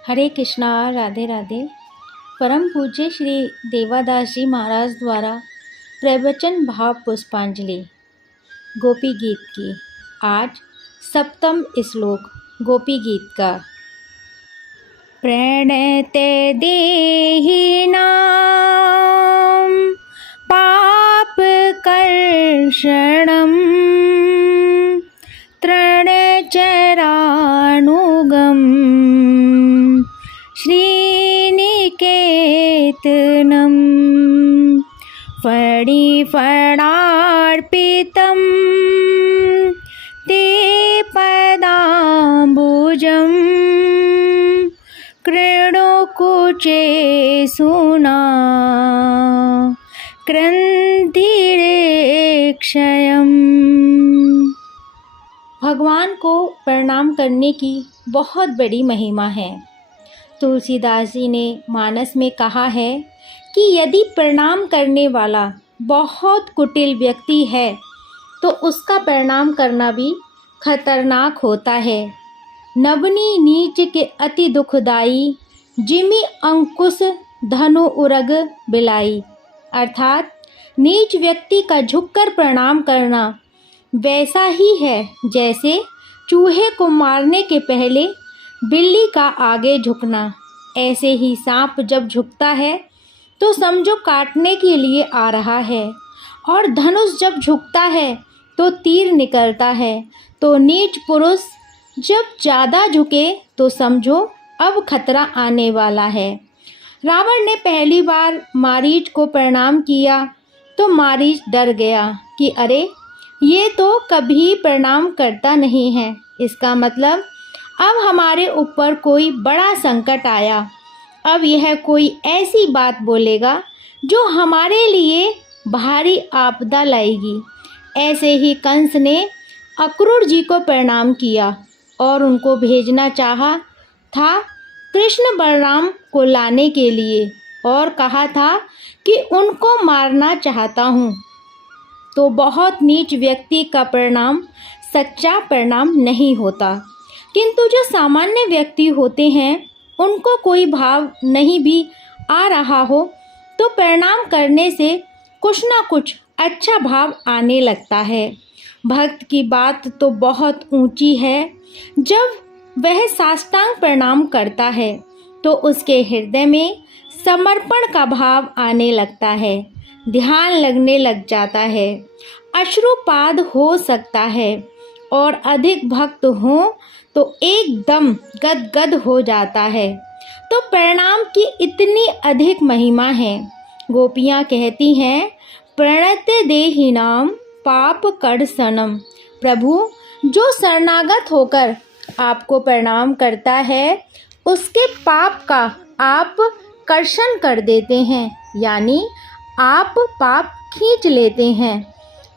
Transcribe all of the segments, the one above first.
हरे कृष्णा, राधे राधे। परम पूज्य श्री देवादास जी महाराज द्वारा प्रवचन भाव पुष्पांजलि गोपी गीत की। आज सप्तम श्लोक गोपी गीत का। प्रणते देहिनां पाप कर्षणं तृणचरानुगं श्रीनिकेतनं फणिफणार्पितं ते पदाम्बुजं कृणुकुचे सुना क्रन्तिरेक्षयम्। भगवान को प्रणाम करने की बहुत बड़ी महिमा है। तुलसीदास जी ने मानस में कहा है कि यदि प्रणाम करने वाला बहुत कुटिल व्यक्ति है तो उसका प्रणाम करना भी खतरनाक होता है। नवनी नीच के अति दुखदाई, जिमि अंकुश धनु उरग बिलाई। अर्थात नीच व्यक्ति का झुककर प्रणाम करना वैसा ही है जैसे चूहे को मारने के पहले बिल्ली का आगे झुकना। ऐसे ही सांप जब झुकता है तो समझो काटने के लिए आ रहा है, और धनुष जब झुकता है तो तीर निकलता है। तो नीच पुरुष जब ज़्यादा झुके तो समझो अब खतरा आने वाला है। रावण ने पहली बार मारीच को प्रणाम किया तो मारीच डर गया कि अरे ये तो कभी प्रणाम करता नहीं है, इसका मतलब अब हमारे ऊपर कोई बड़ा संकट आया। अब यह कोई ऐसी बात बोलेगा जो हमारे लिए भारी आपदा लाएगी। ऐसे ही कंस ने अक्रूर जी को प्रणाम किया और उनको भेजना चाहा था कृष्ण बलराम को लाने के लिए, और कहा था कि उनको मारना चाहता हूँ। तो बहुत नीच व्यक्ति का प्रणाम सच्चा प्रणाम नहीं होता। किंतु जो सामान्य व्यक्ति होते हैं उनको कोई भाव नहीं भी आ रहा हो तो प्रणाम करने से कुछ ना कुछ अच्छा भाव आने लगता है। भक्त की बात तो बहुत ऊंची है। जब वह साष्टांग प्रणाम करता है तो उसके हृदय में समर्पण का भाव आने लगता है, ध्यान लगने लग जाता है, अश्रुपात हो सकता है, और अधिक भक्त हो तो एकदम गदगद हो जाता है। तो प्रणाम की इतनी अधिक महिमा है। गोपियाँ कहती हैं, प्रणते देहिनां पाप कर्षणं। प्रभु, जो शरणागत होकर आपको प्रणाम करता है उसके पाप का आप कर्षण कर देते हैं, यानी आप पाप खींच लेते हैं।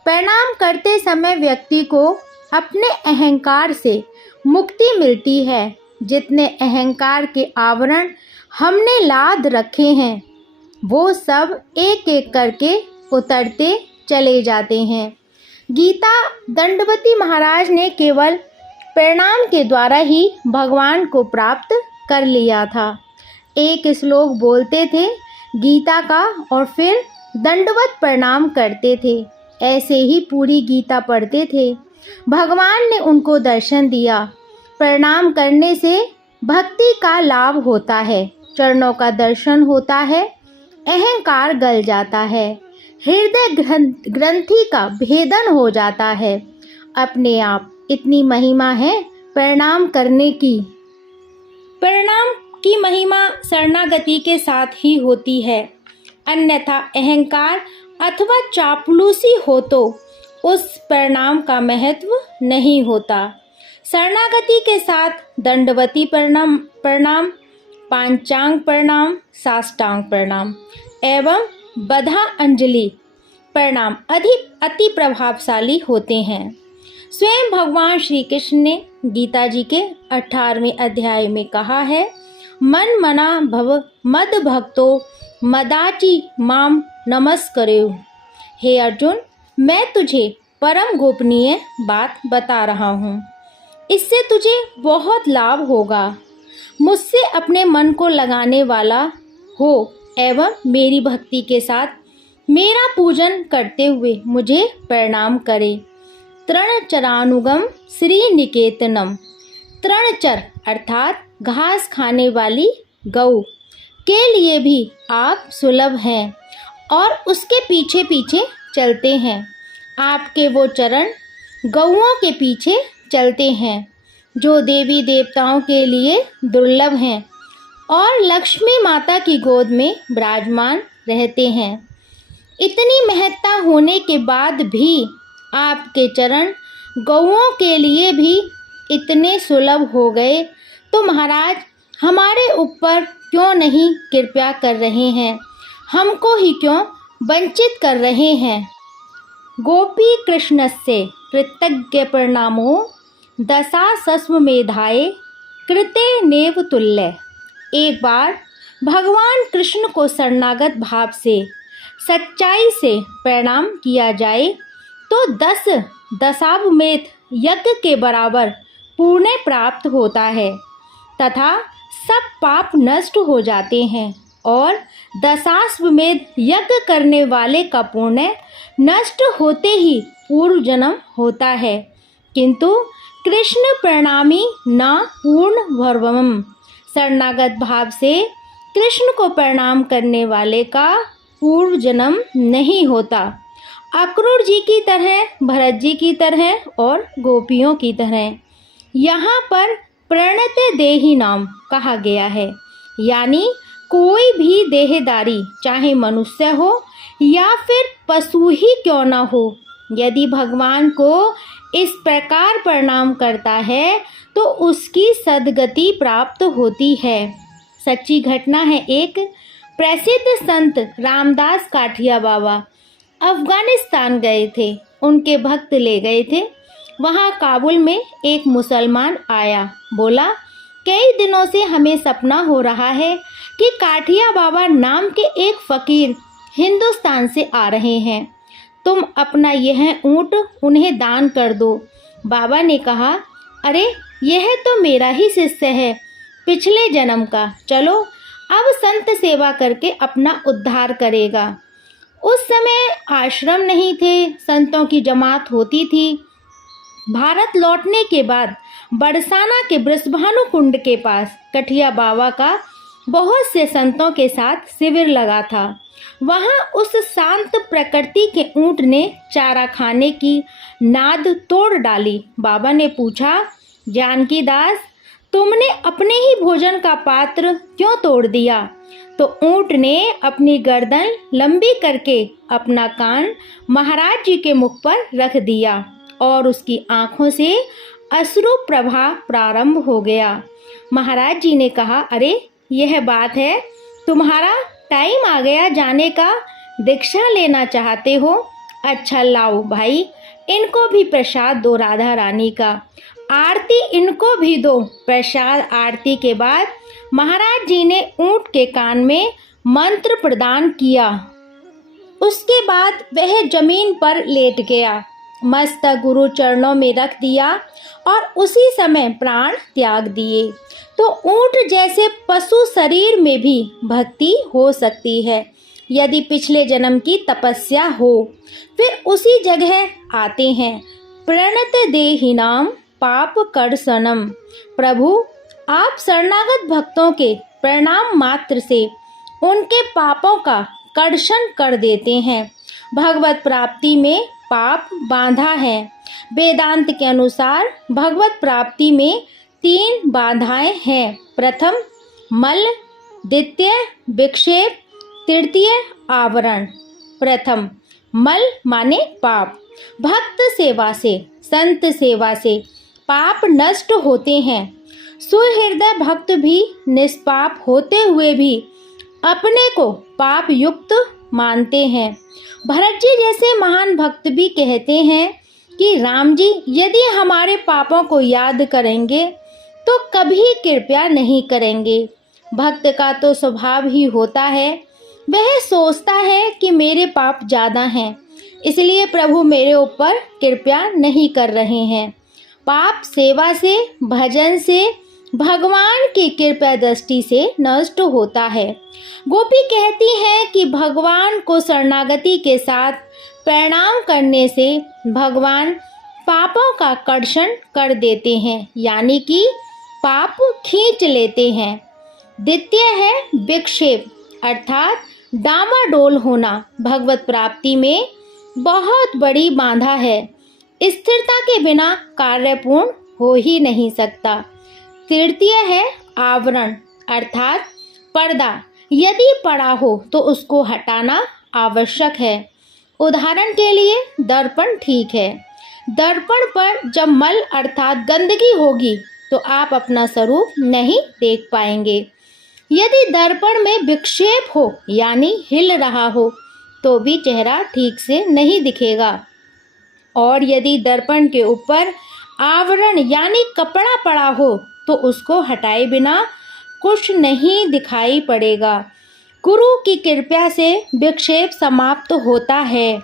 प्रणाम करते समय व्यक्ति को अपने अहंकार से मुक्ति मिलती है। जितने अहंकार के आवरण हमने लाद रखे हैं वो सब एक एक करके उतरते चले जाते हैं। गीता दंडवती महाराज ने केवल प्रणाम के द्वारा ही भगवान को प्राप्त कर लिया था। एक श्लोक बोलते थे गीता का और फिर दंडवत प्रणाम करते थे। ऐसे ही पूरी गीता पढ़ते थे। भगवान ने उनको दर्शन दिया। प्रणाम करने से भक्ति का लाभ होता है, चरणों का दर्शन होता है, अहंकार गल जाता है, हृदय ग्रंथि का भेदन हो जाता है। अपने आप इतनी महिमा है प्रणाम करने की। प्रणाम की महिमा शरणागति के साथ ही होती है, अन्यथा अहंकार अथवा चापलूसी हो तो उस प्रणाम का महत्व नहीं होता। शरणागति के साथ दंडवती प्रणाम, पांचांग प्रणाम, साष्टांग प्रणाम एवं बधा अंजलि प्रणाम अति प्रभावशाली होते हैं। स्वयं भगवान श्री कृष्ण ने गीता जी के 18वें अध्याय में कहा है, मन मना भव मद भक्तो मदाची माम नमस्करेउ। हे अर्जुन, मैं तुझे परम गोपनीय बात बता रहा हूँ, इससे तुझे बहुत लाभ होगा। मुझसे अपने मन को लगाने वाला हो एवं मेरी भक्ति के साथ मेरा पूजन करते हुए मुझे प्रणाम करे। तृणचरानुगम श्री निकेतनम। तृणचर अर्थात घास खाने वाली गौ के लिए भी आप सुलभ हैं और उसके पीछे पीछे चलते हैं। आपके वो चरण गौओं के पीछे चलते हैं जो देवी देवताओं के लिए दुर्लभ हैं और लक्ष्मी माता की गोद में विराजमान रहते हैं। इतनी महत्ता होने के बाद भी आपके चरण गौओं के लिए भी इतने सुलभ हो गए तो महाराज हमारे ऊपर क्यों नहीं कृपा कर रहे हैं, हमको ही क्यों वंचित कर रहे हैं। गोपी कृष्णस्य कृतज्ञ प्रणामो दशा सस्वमेधाय कृते नेव तुल्य। एक बार भगवान कृष्ण को शरणागत भाव से सच्चाई से प्रणाम किया जाए तो 10 दशाश्वमेध यज्ञ के बराबर पुण्य प्राप्त होता है तथा सब पाप नष्ट हो जाते हैं और दशाश्वमेध यज्ञ करने वाले का पुण्य नष्ट होते ही पूर्व जन्म होता है, किंतु कृष्ण प्रणामी न पूर्ण भर्वम। शरणागत भाव से कृष्ण को प्रणाम करने वाले का पूर्व जन्म नहीं होता। अक्रूर जी की तरह, भरत जी की तरह और गोपियों की तरह। यहाँ पर प्रणत देही नाम कहा गया है, यानी कोई भी देहधारी चाहे मनुष्य हो या फिर पशु ही क्यों न हो, यदि भगवान को इस प्रकार प्रणाम करता है तो उसकी सद्गति प्राप्त होती है। सच्ची घटना है। एक प्रसिद्ध संत रामदास काठिया बाबा अफगानिस्तान गए थे, उनके भक्त ले गए थे। वहाँ काबुल में एक मुसलमान आया, बोला कई दिनों से हमें सपना हो रहा है कि काठिया बाबा नाम के एक फकीर हिंदुस्तान से आ रहे हैं, तुम अपना यह ऊँट उन्हें दान कर दो। बाबा ने कहा, अरे यह तो मेरा ही शिष्य है पिछले जन्म का, चलो अब संत सेवा करके अपना उद्धार करेगा। उस समय आश्रम नहीं थे, संतों की जमात होती थी। भारत लौटने के बाद बरसाना के बृषभानु कुंड के पास कठिया बाबा का बहुत से संतों के साथ शिविर लगा था। वहाँ उस शांत प्रकृति के ऊंट ने चारा खाने की नाद तोड़ डाली। बाबा ने पूछा, जानकी दास, तुमने अपने ही भोजन का पात्र क्यों तोड़ दिया? तो ऊंट ने अपनी गर्दन लंबी करके अपना कान महाराज जी के मुख पर रख दिया और उसकी आंखों से अश्रु प्रवाह प्रारंभ हो गया। महाराज जी ने कहा, अरे यह बात है, तुम्हारा टाइम आ गया जाने का, दीक्षा लेना चाहते हो? अच्छा लाओ भाई, इनको भी प्रसाद दो राधा रानी का, आरती इनको भी दो। प्रसाद आरती के बाद महाराज जी ने ऊंट के कान में मंत्र प्रदान किया। उसके बाद वह जमीन पर लेट गया, मस्तक गुरु चरणों में रख दिया और उसी समय प्राण त्याग दिए। तो ऊंट जैसे पशु शरीर में भी भक्ति हो सकती है यदि पिछले जन्म की तपस्या हो। फिर उसी जगह आते हैं। प्रणत देहिनाम पाप कर्षणम। प्रभु आप शरणागत भक्तों के प्रणाम मात्र से उनके पापों का कर्षण कर देते हैं। भगवत प्राप्ति में पाप बाधा है। वेदांत के अनुसार भगवत प्राप्ति में 3 बाधाएं हैं। प्रथम मल, द्वितीय विक्षेप, तृतीय आवरण। प्रथम मल माने पाप। भक्त सेवा से, संत सेवा से पाप नष्ट होते हैं। सुहृदय भक्त भी निष्पाप होते हुए भी अपने को पाप युक्त मानते हैं। भरत जी जैसे महान भक्त भी कहते हैं कि राम जी यदि हमारे पापों को याद करेंगे तो कभी कृपया नहीं करेंगे। भक्त का तो स्वभाव ही होता है, वह सोचता है कि मेरे पाप ज़्यादा हैं, इसलिए प्रभु मेरे ऊपर कृपया नहीं कर रहे हैं। पाप सेवा से, भजन से, भगवान की कृपा दृष्टि से नष्ट होता है। गोपी कहती है कि भगवान को शरणागति के साथ प्रणाम करने से भगवान पापों का कर्षण कर देते हैं, यानी कि पाप खींच लेते हैं। द्वितीय है विक्षेप, अर्थात डामाडोल होना भगवत प्राप्ति में बहुत बड़ी बाधा है। स्थिरता के बिना कार्य पूर्ण हो ही नहीं सकता। तृतीय है आवरण, अर्थात पर्दा। यदि पड़ा हो तो उसको हटाना आवश्यक है। उदाहरण के लिए दर्पण ठीक है। दर्पण पर जब मल अर्थात गंदगी होगी तो आप अपना स्वरूप नहीं देख पाएंगे। यदि दर्पण में विक्षेप हो यानी हिल रहा हो तो भी चेहरा ठीक से नहीं दिखेगा। और यदि दर्पण के ऊपर आवरण यानी कपड़ा पड़ा हो तो उसको हटाए बिना कुछ नहीं दिखाई पड़ेगा। गुरु की कृपा से विक्षेप समाप्त होता है।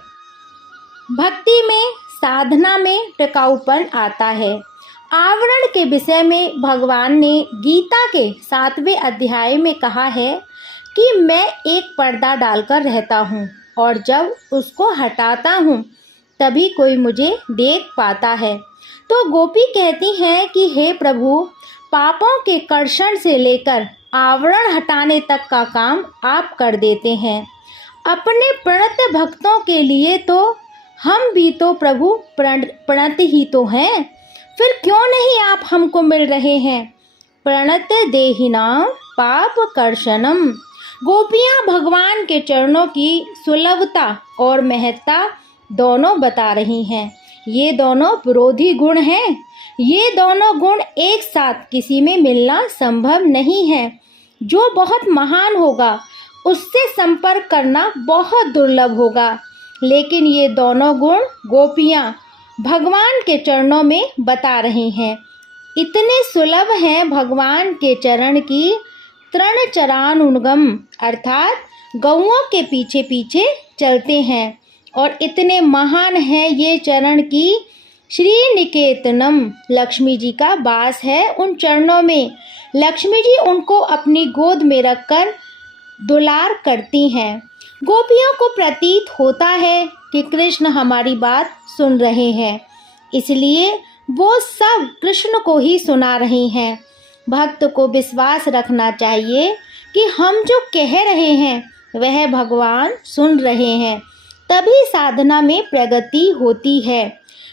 भक्ति में, साधना में टिकाऊपन आता है। आवरण के विषय में भगवान ने गीता के 7वें अध्याय में कहा है कि मैं एक पर्दा डालकर रहता हूँ और जब उसको हटाता हूँ तभी कोई मुझे देख पाता है। तो गोपी कहती हैं कि हे प्रभु, पापों के कर्षण से लेकर आवरण हटाने तक का काम आप कर देते हैं। अपने प्रणत भक्तों के लिए तो हम भी तो प्रभु प्रणत ही तो हैं, फिर क्यों नहीं आप हमको मिल रहे हैं। प्रणत देहिनां पाप कर्षणम। गोपियाँ भगवान के चरणों की सुलभता और महत्ता दोनों बता रही हैं। ये दोनों विरोधी गुण हैं। ये दोनों गुण एक साथ किसी में मिलना संभव नहीं है। जो बहुत महान होगा उससे संपर्क करना बहुत दुर्लभ होगा, लेकिन ये दोनों गुण गोपियाँ भगवान के चरणों में बता रही हैं। इतने सुलभ हैं भगवान के चरण की तृण चरानुगम, अर्थात गौओं के पीछे पीछे चलते हैं। और इतने महान हैं ये चरण की श्री निकेतनम, लक्ष्मी जी का वास है उन चरणों में। लक्ष्मी जी उनको अपनी गोद में रखकर दुलार करती हैं। गोपियों को प्रतीत होता है कि कृष्ण हमारी बात सुन रहे हैं, इसलिए वो सब कृष्ण को ही सुना रही हैं। भक्त को विश्वास रखना चाहिए कि हम जो कह रहे हैं वह भगवान सुन रहे हैं, तभी साधना में प्रगति होती है।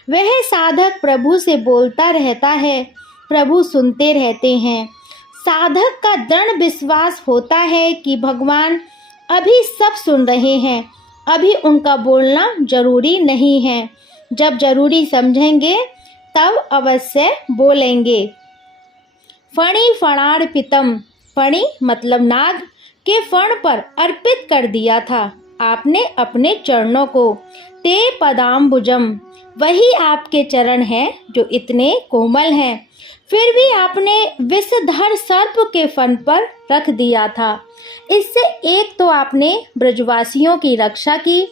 वह साधक प्रभु से बोलता रहता है, प्रभु सुनते रहते हैं। साधक का दृढ़ विश्वास होता है कि भगवान अभी सब सुन रहे हैं, अभी उनका बोलना जरूरी नहीं है। जब जरूरी समझेंगे तब अवश्य बोलेंगे। फणी फणार्पितम, फणी मतलब नाग के फण पर अर्पित कर दिया था आपने अपने चरणों को। ते पदाम्बुजम, वही आपके चरण हैं जो इतने कोमल हैं, फिर भी आपने विषधर सर्प के फन पर रख दिया था। इससे एक तो आपने ब्रजवासियों की रक्षा की,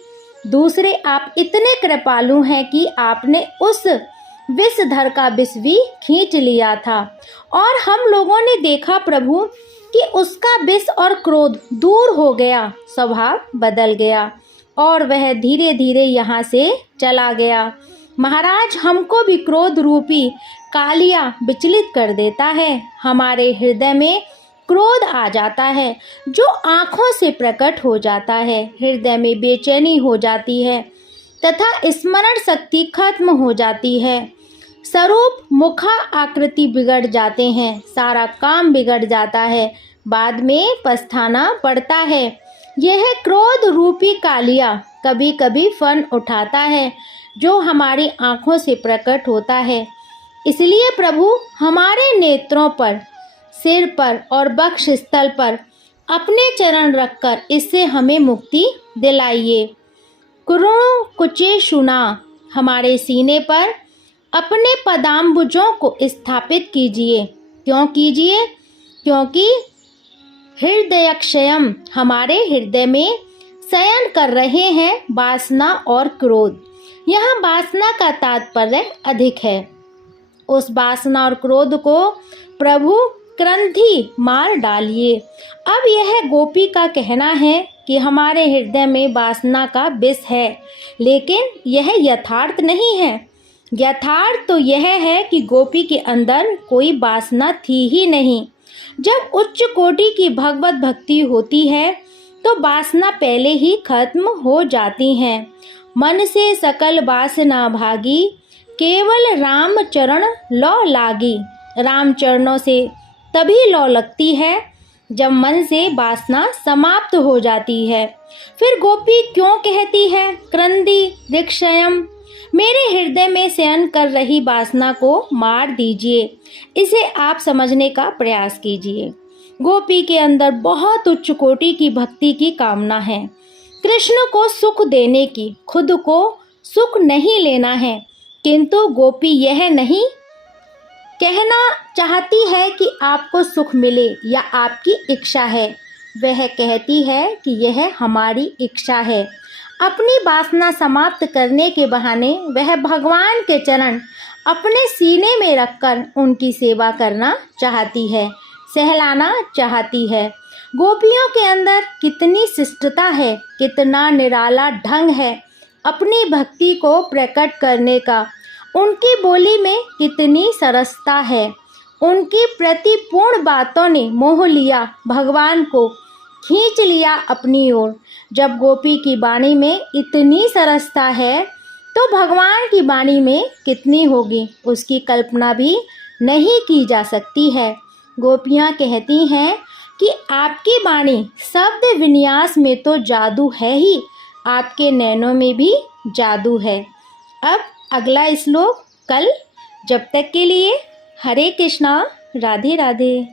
दूसरे आप इतने कृपालु हैं कि आपने उस विषधर का विष भी खींच लिया था। और हम लोगों ने देखा प्रभु कि उसका विष और क्रोध दूर हो गया, स्वभाव बदल गया और वह धीरे धीरे यहाँ से चला गया। महाराज, हमको भी क्रोध रूपी कालिया विचलित कर देता है। हमारे हृदय में क्रोध आ जाता है जो आँखों से प्रकट हो जाता है। हृदय में बेचैनी हो जाती है तथा स्मरण शक्ति खत्म हो जाती है। स्वरूप मुखा आकृति बिगड़ जाते हैं, सारा काम बिगड़ जाता है, बाद में पछताना पड़ता है। यह क्रोध रूपी कालिया कभी कभी फन उठाता है जो हमारी आँखों से प्रकट होता है। इसलिए प्रभु हमारे नेत्रों पर, सिर पर और वक्ष स्थल पर अपने चरण रखकर इससे हमें मुक्ति दिलाइए। कुरुणु कुचे शुना, हमारे सीने पर अपने पदाम्बुजों को स्थापित कीजिए। क्यों कीजिए? क्योंकि हृदयक्षयम, हमारे हृदय में शयन कर रहे हैं वासना और क्रोध। यहाँ वासना का तात्पर्य अधिक है। उस वासना और क्रोध को प्रभु क्रंथि मार डालिए। अब यह गोपी का कहना है कि हमारे हृदय में वासना का विष है, लेकिन यह यथार्थ नहीं है। यथार्थ तो यह है कि गोपी के अंदर कोई वासना थी ही नहीं। जब उच्च कोटि की भगवत भक्ति होती है तो वासना पहले ही खत्म हो जाती हैं। मन से सकल वासना भागी, केवल राम चरण लौ लागी। राम चरणों से तभी लौ लगती है जब मन से वासना समाप्त हो जाती है। फिर गोपी क्यों कहती है, क्रंदी ऋक्षयम, मेरे हृदय में शयन कर रही वासना को मार दीजिए। इसे आप समझने का प्रयास कीजिए। गोपी के अंदर बहुत उच्च कोटि की भक्ति की कामना है, कृष्ण को सुख देने की, खुद को सुख नहीं लेना है। किंतु गोपी यह नहीं कहना चाहती है कि आपको सुख मिले या आपकी इच्छा है, वह कहती है कि यह हमारी इच्छा है। अपनी वासना समाप्त करने के बहाने वह भगवान के चरण अपने सीने में रखकर उनकी सेवा करना चाहती है, सहलाना चाहती है। गोपियों के अंदर कितनी शिष्टता है, कितना निराला ढंग है अपनी भक्ति को प्रकट करने का। उनकी बोली में कितनी सरसता है। उनकी प्रतिपूर्ण बातों ने मोह लिया, भगवान को खींच लिया अपनी ओर। जब गोपी की वाणी में इतनी सरसता है तो भगवान की वाणी में कितनी होगी, उसकी कल्पना भी नहीं की जा सकती है। गोपियाँ कहती हैं कि आपकी वाणी शब्द विन्यास में तो जादू है ही, आपके नैनों में भी जादू है। अब अगला श्लोक कल। जब तक के लिए हरे कृष्णा, राधे राधे।